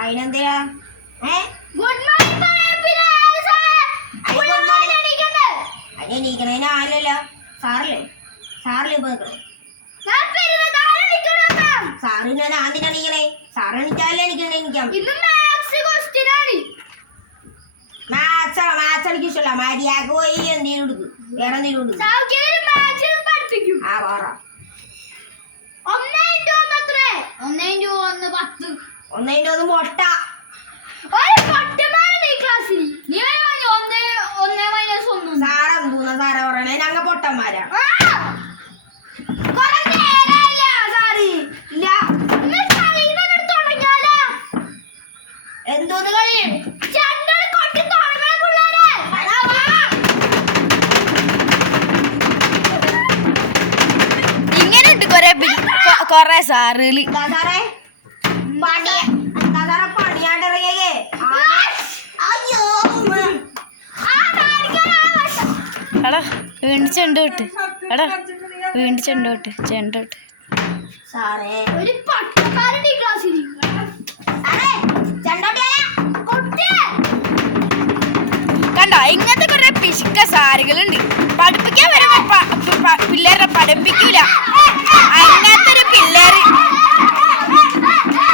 അതിനെന്തിനാ അതിനെണീക്കണേനാണല്ലോ സാറല്ലേ സാറില് ഇപ്പൊ സാറിന് ആദ്യണീക്കണേ സാറ് എണീക്കാല്ലേ എണീക്കാം മാത്സ് എനിക്ക് ഇഷ്ടമല്ല മര്യാദക്ക് പോയി എന്തെങ്കിലും എടുക്കും വേറെ എന്തെങ്കിലും എടുക്കും ആ പറ 1 മുട്ട സാറെന്തൂന്ന സാറ പറയണേ ഞങ്ങ പൊട്ടന്മാരാ എന്തോന്ന് കളി ഇങ്ങനെയുണ്ട് കൊറേ സാറുകള് സാറേ പണിയാണ്ടിറങ്ങിയേ എടാ വീണ്ടും ചെണ്ട വിട്ട് എടാ വീണ്ടും ചെണ്ട വിട്ട് സാറേ ഒരു പട്ടക്കാരന്റെ ക്ലാസ്സിൽ കണ്ടോ ഇങ്ങനത്തെ കുറെ പിശുക്ക സാരികളുണ്ട് പഠിപ്പിക്കാൻ വരുമ്പോ പിള്ളേരെ പഠിപ്പിക്കൂല